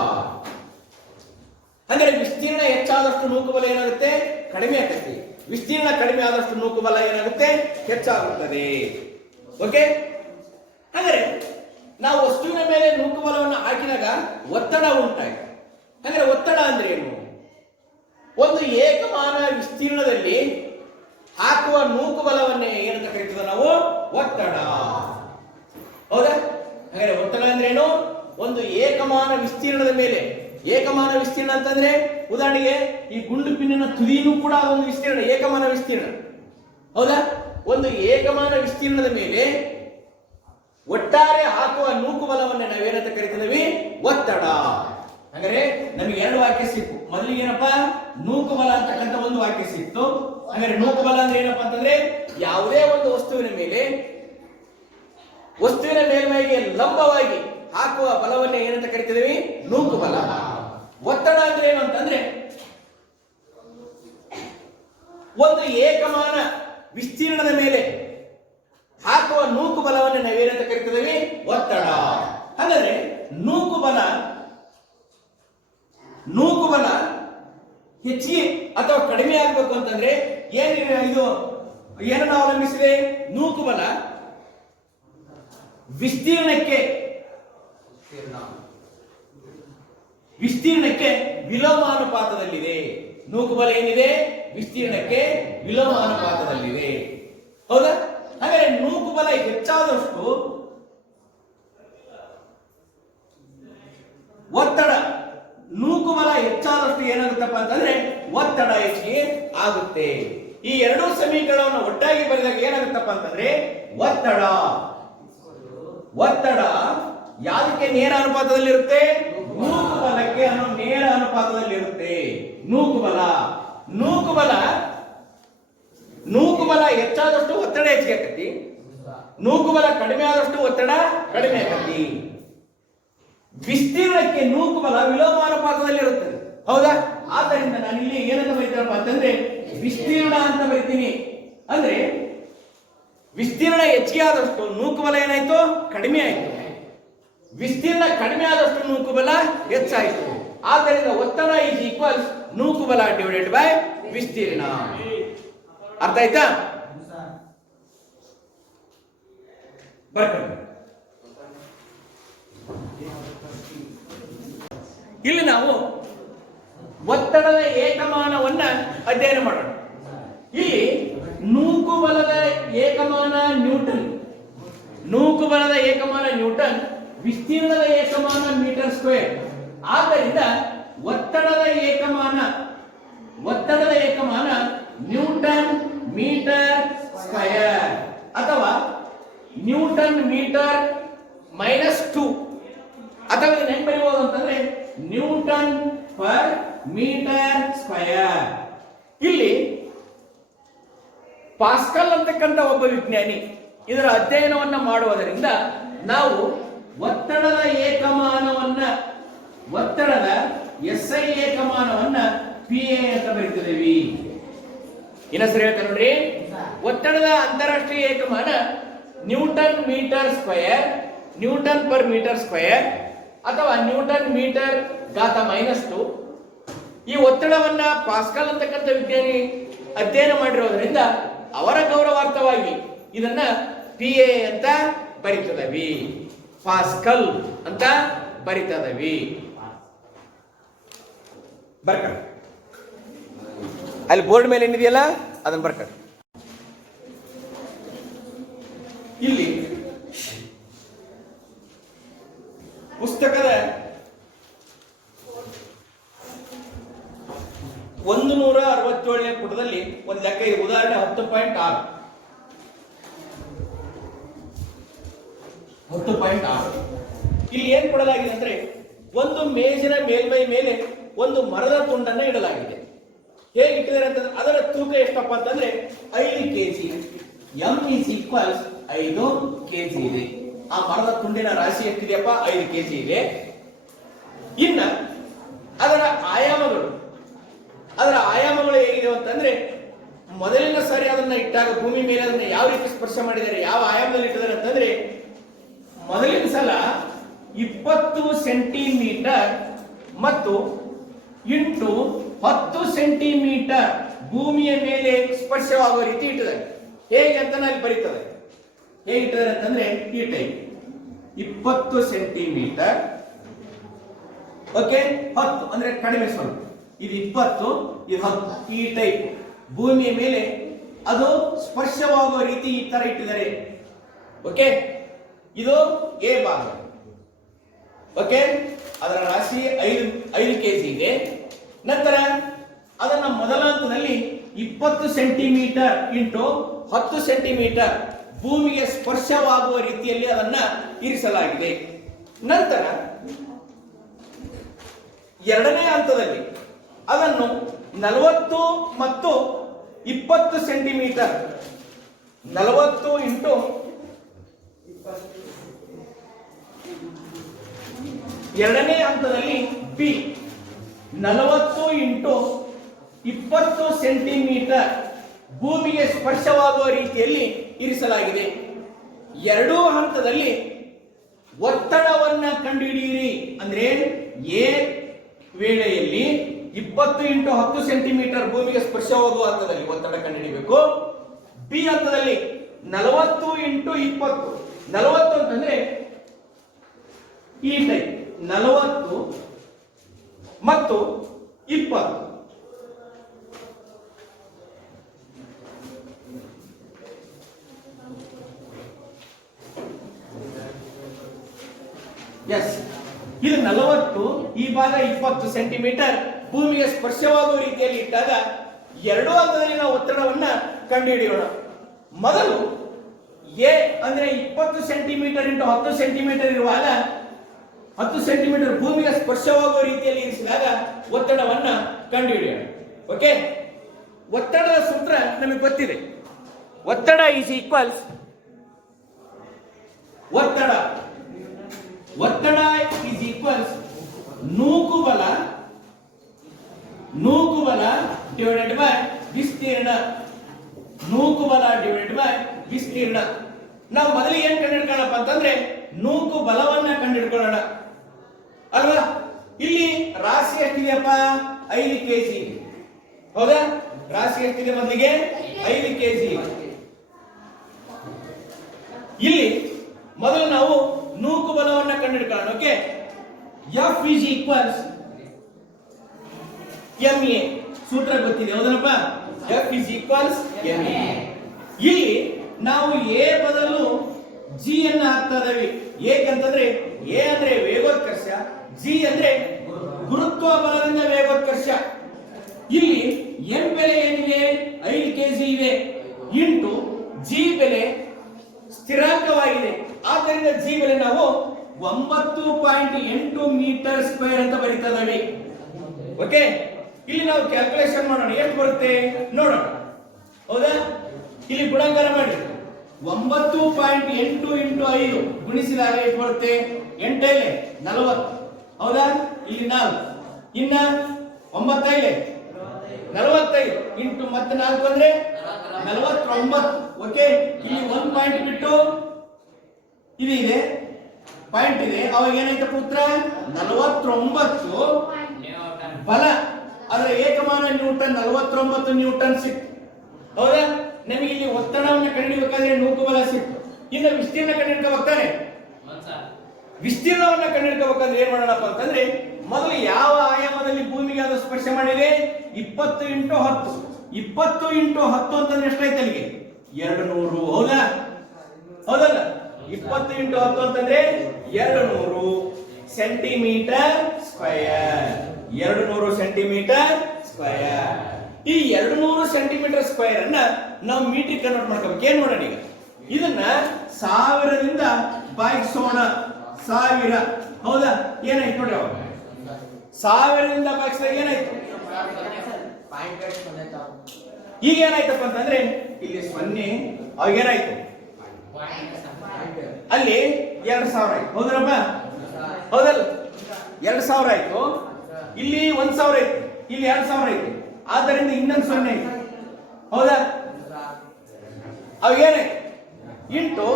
ಅಂದ್ರೆ ವಿಸ್ತೀರ್ಣ ಹೆಚ್ಚಾದಷ್ಟು ನೂಕು ಬಲ ಏನಾಗುತ್ತೆ? ಕಡಿಮೆ ಆಗುತ್ತೆ. ವಿಸ್ತೀರ್ಣ ಕಡಿಮೆ ಆದಷ್ಟು ನೂಕು ಬಲ ಏನಾಗುತ್ತೆ? ಹೆಚ್ಚಾಗುತ್ತದೆ. ಓಕೆ? ಹಾಗಾದ್ರೆ ನಾವು ವಸ್ತುವಿನ ಮೇಲೆ ನೂಕು ಬಲವನ್ನು ಹಾಕಿದಾಗ ಒತ್ತಡ ಉಂಟಾಯಿತು. ಹಾಗಾದ್ರೆ ಒತ್ತಡ ಅಂದ್ರೆ ಏನು? ಒಂದು ಏಕಮಾನ ವಿಸ್ತೀರ್ಣದಲ್ಲಿ ಹಾಕುವ ನೂಕು ಬಲವನ್ನೇ ಏನಂತ ಕರಿತೀವಿ ನಾವು? ಒತ್ತಡ. ಹೌದಾ? ಹಾಗಾದ್ರೆ ಒತ್ತಡ ಅಂದ್ರೆ ಏನು? ಒಂದು ಏಕಮಾನ ವಿಸ್ತೀರ್ಣದ ಮೇಲೆ, ಏಕಮಾನ ವಿಸ್ತೀರ್ಣ ಅಂತಂದ್ರೆ ಉದಾಹರಣೆಗೆ ಈ ಗುಂಡು ಪಿನ್ನಿನ ತುದಿನೂ ಕೂಡ ಒಂದು ವಿಸ್ತೀರ್ಣ, ಏಕಮಾನ ವಿಸ್ತೀರ್ಣ. ಹೌದಾ? ಒಂದು ಏಕಮಾನ ವಿಸ್ತೀರ್ಣದ ಮೇಲೆ ಒಟ್ಟಾರೆ ಹಾಕುವ ನೂಕು ಬಲವನ್ನೇ ನಾವೇನಂತ ಕರಿತೀವಿ? ಒತ್ತಡ. ಹಾಗಾದ್ರೆ ನಮಗೆ ಎರಡು ವಾಕ್ಯ ಸಿಕ್ಕು. ಮೊದಲಿಗೆ ಏನಪ್ಪಾ? ನೂಕು ಬಲ ಅಂತಕ್ಕಂಥ ಒಂದು ವಾಕ್ಯ ಸಿಕ್ತು. ಹಾಗಾದ್ರೆ ನೂಕು ಬಲ ಅಂದ್ರೆ ಏನಪ್ಪಾ ಅಂತಂದ್ರೆ, ಯಾವುದೇ ಒಂದು ವಸ್ತುವಿನ ಮೇಲೆ, ವಸ್ತುವಿನ ಮೇಲ್ಮೈಗೆ ಲಂಬವಾಗಿ ಹಾಕುವ ಬಲವನ್ನೇ ಏನಂತ ಕರಿತೀವಿ? ನೂಕು ಬಲ. ಒತ್ತಡ ಅಂದ್ರೆ ಏನು ಅಂತಂದ್ರೆ, ಒಂದು ಏಕಮಾನ ವಿಸ್ತೀರ್ಣದ ಮೇಲೆ ಹಾಕುವ ನೂಕು ಬಲವನ್ನು ನಾವೇನಂತ ಕರಿತೀವಿ? ಒತ್ತಡ. ಹಾಗಾದ್ರೆ ನೂಕು ಬಲ ಹೆಚ್ಚಿಗೆ ಅಥವಾ ಕಡಿಮೆ ಆಗಬೇಕು ಅಂತಂದ್ರೆ ಇದು ಏನನ್ನು ಅವಲಂಬಿಸಿದೆ? ನೂಕು ಬಲ ವಿಸ್ತೀರ್ಣಕ್ಕೆ ವಿಲೋಮಾನುಪಾತದಲ್ಲಿದೆ. ನೂಕು ಬಲ ಏನಿದೆ? ವಿಸ್ತೀರ್ಣಕ್ಕೆ ವಿಲೋಮಾನುಪಾತದಲ್ಲಿದೆ. ಹೌದಾ? ಹಾಗಾದ್ರೆ ನೂಕು ಬಲ ಹೆಚ್ಚಾದಷ್ಟು ಒತ್ತಡ, ನೂಕು ಬಲ ಹೆಚ್ಚಾದಷ್ಟು ಏನಾಗುತ್ತಪ್ಪ ಅಂತಂದ್ರೆ ಒತ್ತಡ ಹೆಚ್ಚಿಗೆ ಆಗುತ್ತೆ. ಈ ಎರಡೂ ಸಮೀಕರಣವನ್ನು ಒಟ್ಟಾಗಿ ಬರೆದಾಗ ಏನಾಗುತ್ತಪ್ಪ ಅಂತಂದ್ರೆ, ಒತ್ತಡ ಯಾವುದಕ್ಕೆ ನೇರ ಅನುಪಾತದಲ್ಲಿರುತ್ತೆ? ನೂಕುಬಲ. ನೂಕುಬಲ ನೂಕುಬಲ ಹೆಚ್ಚಾದಷ್ಟು ಒತ್ತಡ ಹೆಚ್ಚಿಗೆ ಆಕತಿ, ನೂಕುಬಲ ಕಡಿಮೆ ಆದಷ್ಟು ಒತ್ತಡ ಕಡಿಮೆ ಆಕತಿ. ವಿಸ್ತೀರ್ಣಕ್ಕೆ ನೂಕುಬಲ ವಿಲೋಮಾನುಪಾತದಲ್ಲಿ ಇರುತ್ತದೆ, ಹೌದಾ? ಆದ್ದರಿಂದ ನಾನು ಇಲ್ಲಿ ಏನಂತ ಬರೀತೀನಪ್ಪ ಅಂತಂದ್ರೆ ವಿಸ್ತೀರ್ಣ ಅಂತ ಬರೀತೀನಿ. ಅಂದ್ರೆ ವಿಸ್ತೀರ್ಣ ಹೆಚ್ಚಿಗೆ ಆದಷ್ಟು ನೂಕುಬಲ ಏನಾಯ್ತು? ಕಡಿಮೆ ಆಯ್ತು. ವಿಸ್ತೀರ್ಣ ಕಡಿಮೆ ಆದಷ್ಟು ನೂಕುಬಲ ಹೆಚ್ಚಾಯಿತು. ಆದ್ದರಿಂದ ಒತ್ತಡ ಈಸ್ ಈಕ್ವಲ್ಸ್ ನೂಕುಬಲ ಡಿವೈಡೆಡ್ ಬೈ ವಿಸ್ತೀರ್ಣ. ಅರ್ಥ ಆಯ್ತಾ? ಬರ್ಕೊಳ್ಳಿ. ಇಲ್ಲಿ ನಾವು ಒತ್ತಡದ ಏಕಮಾನವನ್ನ ಅಧ್ಯಯನ ಮಾಡೋಣ. ಇಲ್ಲಿ ನೂಕುಬಲದ ಏಕಮಾನ ನ್ಯೂಟನ್, ನೂಕುಬಲದ ಏಕಮಾನ ನ್ಯೂಟನ್, ವಿಸ್ತೀರ್ಣದ ಏಕಮಾನ ಮೀಟರ್ ಸ್ಕ್ವೇರ್. ಆದ್ದರಿಂದ ಒತ್ತಡದ ಏಕಮಾನ ನ್ಯೂಟನ್ ಮೀಟರ್ ಸ್ಕ್ವೇರ್ ಅಥವಾ ನ್ಯೂಟನ್ ಮೀಟರ್ -2, ಅಥವಾ ಇದನ್ನ ಹೆಂಗ್ ಬರೀಬಹುದು ಅಂತಂದ್ರೆ ನ್ಯೂಟನ್ ಪರ್ ಮೀಟರ್ ಸ್ಕ್ವೇರ್. ಇಲ್ಲಿ ಪಾಸ್ಕಲ್ ಅಂತಕ್ಕಂಥ ಒಬ್ಬ ವಿಜ್ಞಾನಿ ಇದರ ಅಧ್ಯಯನವನ್ನ ಮಾಡುವುದರಿಂದ ನಾವು ಒತ್ತಡದ SI ಏಕಮಾನವನ್ನ PA ಅಂತ ಬರೀತಿದ್ದೇವೆ. ಇನ್ನೊಂದ್ಸರಿ ಹೇಳ್ತಾರೆ ನೋಡ್ರಿ, ಒತ್ತಡದ ಅಂತಾರಾಷ್ಟ್ರೀಯ ಏಕಮಾನ newton metre square, newton per metre square ಅಥವಾ ನ್ಯೂಟನ್ ಮೀಟರ್ ಘಾತ -2. ಈ ಒತ್ತಡವನ್ನ ಪಾಸ್ಕಲ್ ಅಂತಕ್ಕಂಥ ವಿಜ್ಞಾನಿ ಅಧ್ಯಯನ ಮಾಡಿರೋದ್ರಿಂದ ಅವರ ಗೌರವಾರ್ಥವಾಗಿ ಇದನ್ನ PA ಅಂತ ಬರಿತದವಿ, ಪಾಸ್ಕಲ್ ಅಂತ ಬರಿತದವಿ. ಬರ್ಕಳಿ. ಅಲ್ಲಿ ಬೋರ್ಡ್ ಮೇಲೆ ಏನಿದೆಯಲ್ಲ ಅದನ್ನ ಬರ್ಕಳಿ. ಇಲ್ಲಿ ಪುಸ್ತಕದ 167ನೇ ಪುಟದಲ್ಲಿ ಒಂದು ಲೆಕ್ಕ ಇದೆ. ಉದಾಹರಣೆ 10.6. ಇಲ್ಲಿ ಏನ್ ಕೊಡಲಾಗಿದೆ ಅಂದ್ರೆ ಒಂದು ಮೇಜಿನ ಮೇಲ್ಮೈ ಮೇಲೆ ಒಂದು ಮರದ ತುಂಡನ್ನ ಇಡಲಾಗಿದೆ. ಹೇಗೆ ಇಟ್ಟಿದ್ದಾರೆ ಅಂತಂದ್ರೆ ಅದರ ತೂಕ ಎಷ್ಟಪ್ಪ ಅಂತಂದ್ರೆ 5 kg. M is equals 5 kg ಇದೆ. ಆ ಮರದ ತುಂಡಿನ ರಾಶಿ ಎಷ್ಟಿದೆಯಪ್ಪ? 5 kg ಇದೆ. ಇನ್ನ ಅದರ ಆಯಾಮಗಳು ಹೇಗಿದೆ ಅಂತಂದ್ರೆ ಮೊದಲಿನ ಸಾರಿ ಅದನ್ನ ಇಟ್ಟಾಗ ಭೂಮಿ ಮೇಲೆ ಅದನ್ನ ಯಾವ ರೀತಿ ಸ್ಪರ್ಶ ಮಾಡಿದ್ದಾರೆ, ಯಾವ ಆಯಾಮದಲ್ಲಿ ಇಟ್ಟಿದ್ದಾರೆ ಅಂತಂದ್ರೆ ಮೊದಲಿನ ಸಲ 20 ಸೆಂಟಿಮೀಟರ್ ಮತ್ತು ಇಂಟು 10 ಸೆಂಟಿಮೀಟರ್ ಭೂಮಿಯ ಮೇಲೆ ಸ್ಪರ್ಶವಾಗುವ ರೀತಿ ಇಟ್ಟಿದ್ದಾರೆ. ಹೇಗೆ ಅಂತ ಅಲ್ಲಿ ಬರೀತದೆ. ಹೇಗೆ ಇಟ್ಟಿದ್ದಾರೆ ಅಂತಂದ್ರೆ ಈ ಟೈಪ್ 20 ಸೆಂಟಿಮೀಟರ್, ಓಕೆ, 10 ಅಂದ್ರೆ ಕಡಿಮೆ ಸ್ವಲ್ಪ, ಇದು 20, ಇದು 10, ಈ ಟೈಪ್ ಭೂಮಿಯ ಮೇಲೆ ಅದು ಸ್ಪರ್ಶವಾಗುವ ರೀತಿ ಈ ತರ ಇಟ್ಟಿದ್ದಾರೆ. ಓಕೆ, ಇದು ಎ ಭಾಗ. ಓಕೆ, ಅದರ ರಾಶಿ 5 kg ಇದೆ. ನಂತರ ಅದನ್ನ ಮೊದಲ ಹಂತದಲ್ಲಿ 20 ಸೆಂಟಿಮೀಟರ್ ಇಂಟು 10 ಸೆಂಟಿಮೀಟರ್ ಭೂಮಿಗೆ ಸ್ಪರ್ಶವಾಗುವ ರೀತಿಯಲ್ಲಿ ಅದನ್ನ ಇರಿಸಲಾಗಿದೆ. ನಂತರ ಎರಡನೇ ಹಂತದಲ್ಲಿ ಅದನ್ನು 40 ಮತ್ತು 20 ಸೆಂಟಿಮೀಟರ್, 40 ಇಂಟು 20 ಎರಡನೇ ಹಂತದಲ್ಲಿ ಬಿ 40 ಇಂಟು 20 ಸೆಂಟಿಮೀಟರ್ ಭೂಮಿಗೆ ಸ್ಪರ್ಶವಾಗುವ ರೀತಿಯಲ್ಲಿ ಇರಿಸಲಾಗಿದೆ. ಎರಡೂ ಹಂತದಲ್ಲಿ ಒತ್ತಡವನ್ನ ಕಂಡುಹಿಡಿಯಿರಿ. ಅಂದ್ರೆ ಎ ವೇಳೆಯಲ್ಲಿ 20 ಇಂಟು 10 ಸೆಂಟಿಮೀಟರ್ ಭೂಮಿಗೆ ಸ್ಪರ್ಶವಾಗುವ ಹಂತದಲ್ಲಿ ಒತ್ತಡ ಕಂಡುಹಿಡಿಯಬೇಕು. ಬಿ ಹಂತದಲ್ಲಿ 40 ಇಂಟು 20, 40 ಅಂತಂದ್ರೆ ಈ ಟೈಪ್ 40 ಮತ್ತು 20. ಎಸ್, ಇದು 40, ಈ ಭಾಗ 20 ಸೆಂಟಿಮೀಟರ್ ಭೂಮಿಗೆ ಸ್ಪರ್ಶವಾಗುವ ರೀತಿಯಲ್ಲಿ ಇಟ್ಟಾಗ ಎರಡೂ ಹಂತದಲ್ಲಿ ನಾವು ಒತ್ತಡವನ್ನ ಕಂಡುಹಿಡಿಯೋಣ. ಮೊದಲು ಎ ಅಂದ್ರೆ 20 ಸೆಂಟಿಮೀಟರ್ ಇಂಟು 10 ಸೆಂಟಿಮೀಟರ್ ಇರುವಾಗ 10 ಸೆಂಟಿಮೀಟರ್ ಭೂಮಿಗೆ ಸ್ಪರ್ಶ ಸ್ಪರ್ಶವಾಗುವ ರೀತಿಯಲ್ಲಿ ಇರಿಸಿದಾಗ ಒತ್ತಡವನ್ನ ಕಂಡುಹಿಡಿಯೋಣ. ಓಕೆ, ಒತ್ತಡದ ಸೂತ್ರ ನಮಗೆ ಗೊತ್ತಿದೆ. ಒತ್ತಡ ಈಸ್ ಈಕ್ವಲ್ಸ್ ಒತ್ತಡ ಈಸ್ ಈಕ್ವಲ್ಸ್ ನೂಕು ಬಲ ಡಿವೈಡೆಡ್ ಬೈ ವಿಸ್ತೀರ್ಣ. ನೂಕು ಬಲ ಡಿವೈಡೆಡ್ ಬೈ ವಿಸ್ತೀರ್ಣ. ನಾವು ಮೊದಲಿಗೆ ಏನ್ ಕಂಡುಹಿಡ್ಕೊಳ್ಳೋಣ ಅಂತಂದ್ರೆ ನೂಕು ಬಲವನ್ನ ಕಂಡುಹಿಡ್ಕೊಳ್ಳೋಣ ಅಲ್ವಾ. ಇಲ್ಲಿ ರಾಶಿ ಎಷ್ಟಿದೆಯಪ್ಪ? 5 kg. ಹೌದಾ? ರಾಶಿ ಎಷ್ಟಿದೆ? ಮೊದಲಿಗೆ 5 kg. ಇಲ್ಲಿ ಮೊದಲು ನಾವು ನೂಕು ಬಲವನ್ನ ಕಂಡುಹಿಡ್ಕೊಳ್ಳೋಣ. Okay, F is equals MA. ಸೂತ್ರ ಗೊತ್ತಿದೆ ಹೌದನಪ್ಪ? F is equals MA. ಇಲ್ಲಿ ನಾವು A ಬದಲು G ಅನ್ನ ಹಾಕ್ತಾ ಇದ್ದೀವಿ. ಏಕಂತಂದ್ರೆ A ಅಂದ್ರೆ ವೇಗೋತ್ಕರ್ಷ, G ಅಂದ್ರೆ ಗುರುತ್ವ ಬಲದಿಂದ ವೇಗೋತ್ಕರ್ಷ. ಇಲ್ಲಿ M ಬೆಲೆ ಏನಿದೆ? 5 kg ಇದೆ ಇಂಟು G ಬೆಲೆ ಸ್ಥಿರಾಂಕವಾಗಿದೆ. ಆದ್ದರಿಂದ G ಬೆಲೆ ನಾವು 9.8 ಮೀಟರ್ ಸ್ಕ್ವೇರ್ ಅಂತ ಬರೀತಾ ಇದ್ದೀವಿ. ಓಕೆ, ಇಲ್ಲಿ ನಾವು ಕ್ಯಾಲ್ಕುಲೇಷನ್ ಮಾಡೋಣ. ಎಷ್ಟು ಬರುತ್ತೆ ನೋಡೋಣ. ಹೌದಾ? ಇಲ್ಲಿ ಗುಣಾಕಾರ ಮಾಡಿ 9.8 ಇಂಟು 5 ಗುಣಿಸಿದಾಗ ಎಷ್ಟು ಬರುತ್ತೆ? 8 40. ಹೌದಾ? ಇಲ್ಲಿ 4 ಇನ್ನ 9 45 ಇಂಟು ಮತ್ತೆ 4 ಅಂದ್ರೆ 49. ಓಕೆ, ಇಲ್ಲಿ 1 ಪಾಯಿಂಟ್ ಬಿಟ್ಟು ಇದು ಇದೆ, ಪಾಯಿಂಟ್ ಇದೆ. ಅವಾಗ ಏನಾಯ್ತಪ್ಪ ಉತ್ತರ? 49 ಬಲ. ಅದರ ಏಕಮಾನ ನ್ಯೂಟನ್ 49 ನ್ಯೂಟನ್ ಸಿಕ್ತು. ಹೌದಾ? ನಮಗೆ ಇಲ್ಲಿ ಒತ್ತಡವನ್ನು ಕಂಡುಹಿಡಿಯಬೇಕಾದ್ರೆ ನೂಕು ಬಲ ಸಿಕ್ತು. ಇನ್ನು ವಿಸ್ತೀರ್ಣ ಕಂಡುಹಿಡ್ಕೋಬೇಕಾದ್ರೆ ವಿಸ್ತೀರ್ಣವನ್ನ ಕಂಡುಹಿಡ್ಕೋಬೇಕಾದ್ರೆ ಏನ್ ಮಾಡೋಣಪ್ಪ ಅಂತಂದ್ರೆ ಮೊದಲು ಯಾವ ಆಯಾಮದಲ್ಲಿ ಭೂಮಿಗೆ ಅದು ಸ್ಪರ್ಶ ಮಾಡಿದೆ? 20 ಇಂಟು 10. 20 ಇಂಟು 10 ಅಂತಂದ್ರೆ ಎಷ್ಟಾಯ್ತು? ಅಲ್ಲಿಗೆ 200. ಹೌದಾ? ಹೌದಲ್ಲ? 20 ಇಂಟು 10 ಅಂತಂದ್ರೆ 200 ಸೆಂಟಿಮೀಟರ್ ಸ್ಕ್ವೇರ್. 200 centimetre square. ಈ 200 ಸೆಂಟಿಮೀಟರ್ ಸ್ಕ್ವೇರ್ ಅನ್ನ ನಾವು ಮೀಟರ್ ಕನ್ವರ್ಟ್ ಮಾಡ್ಕೋಬೇಕು. ಏನ್ ಮಾಡೋಣ ಈಗ? ಇದನ್ನ 1000ದಿಂದ ಭಾಗಿಸೋಣ. 1000. ಹೌದಾ? ಏನಾಯ್ತು ನೋಡಿ ಅವಾಗ? 1000ದಿಂದ ಭಾಗಿಸಿದಾಗ ಏನಾಯ್ತು? ಈಗ ಏನಾಯ್ತಪ್ಪ ಅಂತಂದ್ರೆ ಇಲ್ಲಿ 0. ಅವಾಗ ಏನಾಯ್ತು? ಅಲ್ಲಿ 2000 ಆಯ್ತು. ಹೌದಪ್ಪ? ಹೌದಲ್ಲ? 2000 ಆಯ್ತು. ಇಲ್ಲಿ 1000 ಆಯ್ತು. ಇಲ್ಲಿ 2000 ಆಯ್ತು. ಆದ್ದರಿಂದ ಇನ್ನೊಂದು 0 ಆಯ್ತು. ಹೌದಾ? ಅವಾಗ ಏನಾಯ್ತು? ಇಂಟು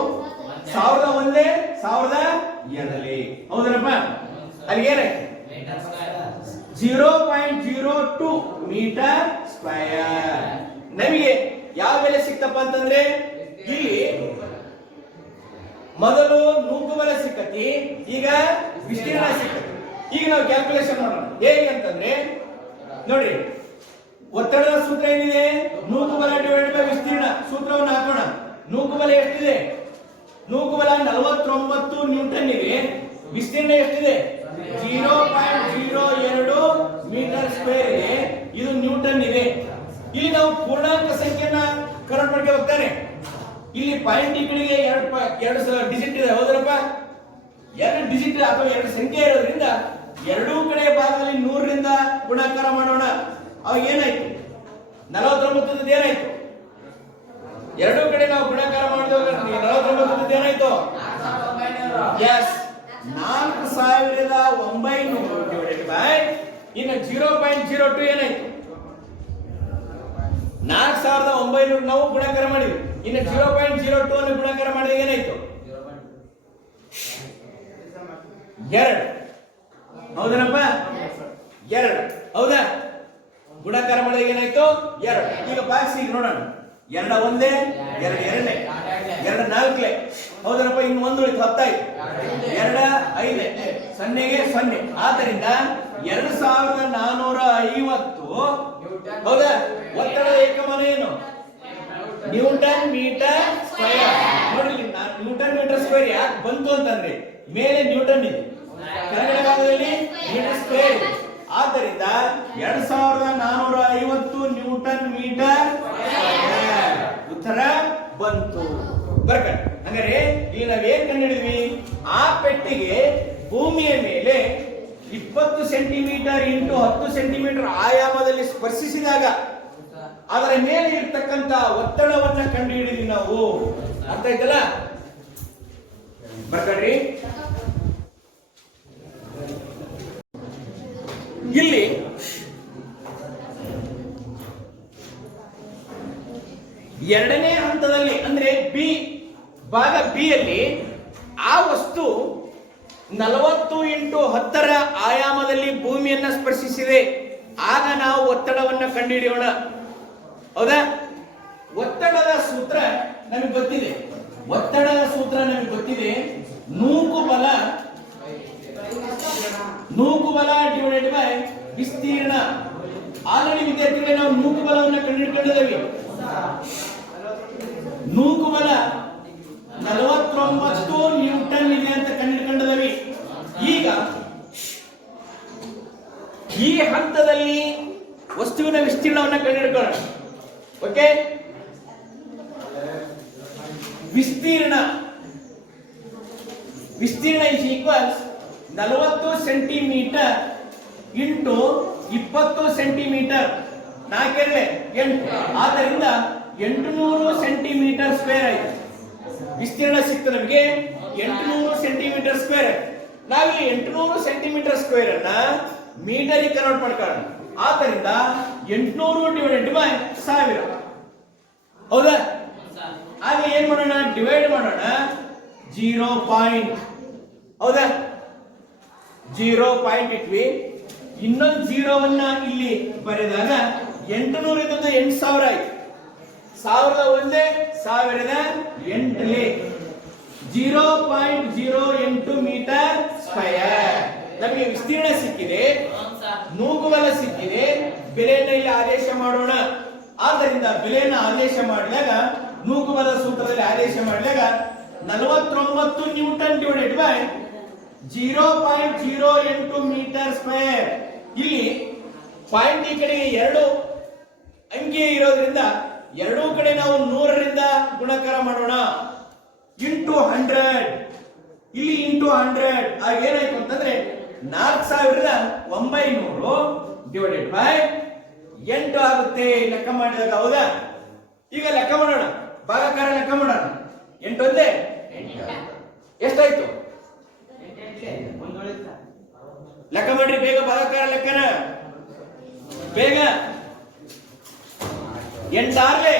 1001 1002. ಹೌದನಪ್ಪ? ಅಲ್ಲಿ ಏನಾಯ್ತು? 0.02 ಮೀಟರ್ ಸ್ಕ್ವೇರ್. ನಮಗೆ ಯಾವ ಬೆಲೆ ಸಿಕ್ತಪ್ಪ ಅಂತಂದ್ರೆ ಇಲ್ಲಿ ಮೊದಲು ನೂಕು ಬಲ ಸಿಕ್ಕತಿ, ಈಗ ವಿಸ್ತೀರ್ಣ ಸಿಕ್ಕತಿ. ಈಗ ನಾವು ಕ್ಯಾಲ್ಕುಲೇಷನ್ ಮಾಡೋಣ. ಹೇಗೆ ಅಂತಂದ್ರೆ ನೋಡ್ರಿ, ಒತ್ತಡದ ಸೂತ್ರ ಏನಿದೆ? ನೂಕು ಬಲ ಡಿವೈಡೆಡ್ ಬೈ ವಿಸ್ತೀರ್ಣ. ಸೂತ್ರವನ್ನು ಹಾಕೋಣ. ನೂಕು ಬಲ ಎಷ್ಟಿದೆ? ನೂಕು ಬಲ 49 ನ್ಯೂಟನ್ ಇದೆ. ವಿಸ್ತೀರ್ಣ ಎಷ್ಟಿದೆ? 0.02 ಮೀಟರ್ ಸ್ಕ್ವೇರ್ ಇದೆ. ಇದು ನ್ಯೂಟನ್ ಇದೆ. ಇಲ್ಲಿ ನಾವು ಪೂರ್ಣಾಂಕ ಸಂಖ್ಯೆಯನ್ನ ಕನ್ವರ್ಟ್ ಮಾಡ್ಕೊಂಡು ಹೋಗ್ತಾನೆ. ಇಲ್ಲಿ ಪಾಯಿಂಟ್ ಈ ಕಡೆಗೆ 2 ಡಿಜಿಟ್ ಇದೆ. ಹೌದರಪ್ಪ? 2 ಡಿಜಿಟ್ ಅಥವಾ 2 ಸಂಖ್ಯೆ ಇರೋದ್ರಿಂದ ಎರಡೂ ಕಡೆ ಭಾಗದಲ್ಲಿ 100ರಿಂದ ಗುಣಾಕಾರ ಮಾಡೋಣ. ಅವಾಗ ಏನಾಯ್ತು? 49 ಏನಾಯ್ತು? ಎರಡೂ ಕಡೆ ನಾವು ಗುಣಾಕಾರ ಮಾಡಿದಾಗ 49 ಏನಾಯ್ತು? ಎಸ್, 4900 ಡಿವೈಡೆಡ್ ಬೈ ಇನ್ನು 0.02 ಏನಾಯ್ತು? 4900 ನಾವು ಗುಣಾಕಾರ ಮಾಡಿದ್ವಿ. ಇನ್ನು 0.02 ಅನ್ನು ಗುಣಾಕಾರ ಮಾಡಿದಾಗ ಏನಾಯ್ತು? 2. ಹೌದನಪ್ಪ? 2. ಹೌದಾ? ಗುಣಾಕಾರ ಮಾಡಿದಾಗ ಏನಾಯ್ತು? 2. ಈಗ ಭಾಗಿಸಿ ನೋಡೋಣ. 2 1 2 2 2 4. ಹೌದನಪ್ಪ? ಇನ್ನು 1 ಉಳಿತು, 10 ಆಯ್ತು. 2 5 0ಗೆ 0. ಆದ್ದರಿಂದ 2450. ಹೌದಾ? ಒತ್ತಡದ ಏಕಮಾನ ಏನು? Newton metre square. ನೋಡಿ, ನ್ಯೂಟನ್ ಮೀಟರ್ ಸ್ಕ್ವೇರ್ ಯಾಕೆ ಬಂತು ಅಂತಂದ್ರೆ ಮೇಲೆ ನ್ಯೂಟನ್ ಇದೆ, ಕೆಳಗಡೆ ಭಾಗದಲ್ಲಿ ಮೀಟರ್ ಸ್ಕ್ವೇರ್ ಇದೆ. ಆದ್ದರಿಂದ 2450 ನ್ಯೂಟನ್ ಮೀಟರ್ ಉತ್ತರ ಬಂತು. ಬರ್ಕ ಹಂಗಾರೆ ಇಲ್ಲಿ ನಾವ್ ಏನ್ ಕಂಡು ಹಿಡಿದ್ವಿ? ಆ ಪೆಟ್ಟಿಗೆ ಭೂಮಿಯ ಮೇಲೆ 20 ಸೆಂಟಿಮೀಟರ್ ಇಂಟು 10 ಸೆಂಟಿಮೀಟರ್ ಆಯಾಮದಲ್ಲಿ ಸ್ಪರ್ಶಿಸಿದಾಗ ಅದರ ಮೇಲೆ ಇರ್ತಕ್ಕಂತ ಒತ್ತಡವನ್ನ ಕಂಡುಹಿಡಿದ್ವಿ ನಾವು. ಅರ್ಥ ಆಯ್ತಲ್ಲ? ಬರ್ಕಡ್ರಿ. ಇಲ್ಲಿ ಎರಡನೇ ಹಂತದಲ್ಲಿ ಅಂದ್ರೆ ಭಾಗ ಬಿ ಯಲ್ಲಿ ಆ ವಸ್ತು 40 ಇಂಟು 10 ಆಯಾಮದಲ್ಲಿ ಭೂಮಿಯನ್ನ ಸ್ಪರ್ಶಿಸಿದೆ. ಆಗ ನಾವು ಒತ್ತಡವನ್ನ ಕಂಡುಹಿಡಿಯೋಣ. ಹೌದಾ? ಒತ್ತಡದ ಸೂತ್ರ ನಮಗೆ ಗೊತ್ತಿದೆ. ನೂಕು ಬಲ ಡಿವೈಡೆಡ್ ಬೈ ವಿಸ್ತೀರ್ಣ. ಆಲ್ರೆಡಿ ವಿದ್ಯಾರ್ಥಿಗಳೇ ನಾವು ನೂಕು ಬಲವನ್ನು ಕಂಡುಹಿಡಿಕೊಂಡಿದ್ದೇವೆ. ನೂಕು ಬಲ 49 ನ್ಯೂಟನ್ ಇದೆ ಅಂತ ಕಂಡುಹಿಡಿಕೊಂಡಿದ್ದೇವೆ. ಈಗ ಈ ಹಂತದಲ್ಲಿ ವಸ್ತುವಿನ ವಿಸ್ತೀರ್ಣವನ್ನು ಕಂಡುಹಿಡ್ಕೊಳ್ಳೋಣ. ಓಕೆ, ವಿಸ್ತೀರ್ಣ is equals 40 centimetre into 20 centimetre. 4 8. ಆದ್ದರಿಂದ 800 ಸೆಂಟಿಮೀಟರ್ ಸ್ಕ್ವೇರ್ ಆಯ್ತು. ವಿಸ್ತೀರ್ಣ ಸಿಕ್ತು ನಮಗೆ 800 ಸೆಂಟಿಮೀಟರ್ ಸ್ಕ್ವೇರ್. ನಾವಿಲ್ಲಿ 800 ಸೆಂಟಿಮೀಟರ್ ಸ್ಕ್ವೇರ್ ಅನ್ನ ಮೀಟರಿಗೆ ಕನ್ವರ್ಟ್ ಮಾಡ್ಕೊಳ್ಳೋಣ. ಆದ್ದರಿಂದ 800 ಡಿವೈಡೆಡ್ ಬೈ 1000. ಹೌದಾ? ಹಾಗೆ ಏನ್ ಮಾಡೋಣ? ಡಿವೈಡ್ ಮಾಡೋಣ. 0. ಹೌದಾ? 0 ಇಟ್ವಿ. ಇನ್ನೊಂದು 0 ಇಲ್ಲಿ ಬರೆದಾಗ 800 ಇದ್ದದ್ದು 8000 ಆಯ್ತು. 1008 0.08 ಮೀಟರ್ ಸ್ಕ್ವೇರ್. ನಮಗೆ ವಿಸ್ತೀರ್ಣ ಸಿಕ್ಕಿದೆ, ನೂಕುಬಲ ಸಿಕ್ಕಿದೆ. ಬೆಲೆಯನ್ನು ಇಲ್ಲಿ ಆದೇಶ ಮಾಡೋಣ. ಆದ್ದರಿಂದ ಬೆಲೆಯನ್ನು ಆದೇಶ ಮಾಡಿದಾಗ ನೂಕುಬಲ ಸೂತ್ರದಲ್ಲಿ ಆದೇಶ ಮಾಡಿದಾಗ 49 newton divided by 0.08 metre square. ಇಲ್ಲಿ ಪಾಯಿಂಟ್ ಈ ಕಡೆಗೆ 2 ಅಂಕಿ ಇರೋದ್ರಿಂದ ಎರಡೂ ಕಡೆ ನಾವು 100ರಿಂದ ಗುಣಾಕಾರ ಮಾಡೋಣ. ಇಂಟು 100. ಇಲ್ಲಿ ಇಂಟು 100 ಆಗ ಏನಾಯ್ತು ಅಂತಂದ್ರೆ 4900 ಡಿವೈಡೆಡ್ ಬೈ 8 ಆಗುತ್ತೆ ಲೆಕ್ಕ ಮಾಡಿದಾಗ. ಹೌದಾ? ಈಗ ಲೆಕ್ಕ ಮಾಡೋಣ. ಭಾಗಾಕಾರ ಲೆಕ್ಕ ಮಾಡೋಣ. 8 ಒಂದೇ ಎಷ್ಟಾಯ್ತು? ಲೆಕ್ಕ ಮಾಡ್ರಿ ಬೇಗ. ಭಾಗಾಕಾರ ಲೆಕ್ಕನ ಬೇಗ. 8 6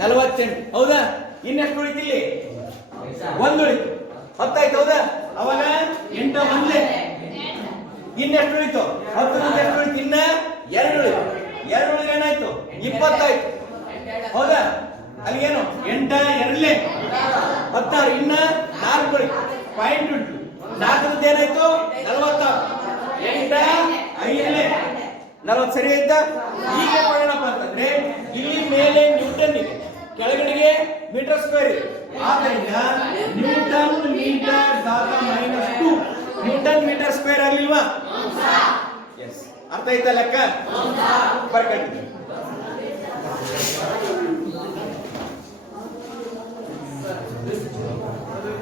48. ಹೌದಾ? ಇನ್ನೆಷ್ಟು ಉಳಿತು? ಇಲ್ಲಿ 1 ಉಳಿತು. 10 ಆಯ್ತು. ಹೌದಾ? ಅವಾಗ 8 1 ಇನ್ನೆಷ್ಟು ಉಳಿತು? 10 ಎಷ್ಟು ಉಳಿತು? ಇನ್ನ 2 ಉಳಿತು. 2 ಉಳಿದ್ರೆ ಏನಾಯ್ತು? 20 ಆಯ್ತು. ಹೌದಾ? ಅಲ್ಲಿ ಏನು 8 2 16. ಇನ್ನ 4 ಉಳಿತು. ಪಾಯಿಂಟ್ ಉಂಟು. 4 ಏನಾಯ್ತು? 46. 8 5 40 ಸರಿ ಆಯ್ತಾ? ಈಗ ಮಾಡೋಣಪ್ಪ ಅಂತಂದ್ರೆ ಇಲ್ಲಿ ಮೇಲೆ ನ್ಯೂಟನ್ ಇದೆ, ಕೆಳಗಡೆಗೆ ಮೀಟರ್ ಸ್ಕ್ವೇರ್ ಇದೆ. ಆದ್ದರಿಂದ ನ್ಯೂಟನ್ ಮೀಟರ್ ಘಾತ -2 ನ್ಯೂಟನ್ ಮೀಟರ್ ಸ್ಕ್ವೇರ್ ಆಗಲಿಲ್ವಾ? ಎಸ್. ಅರ್ಥ ಆಯ್ತಾ ಲೆಕ್ಕ? ಬರ್ಕಂಡು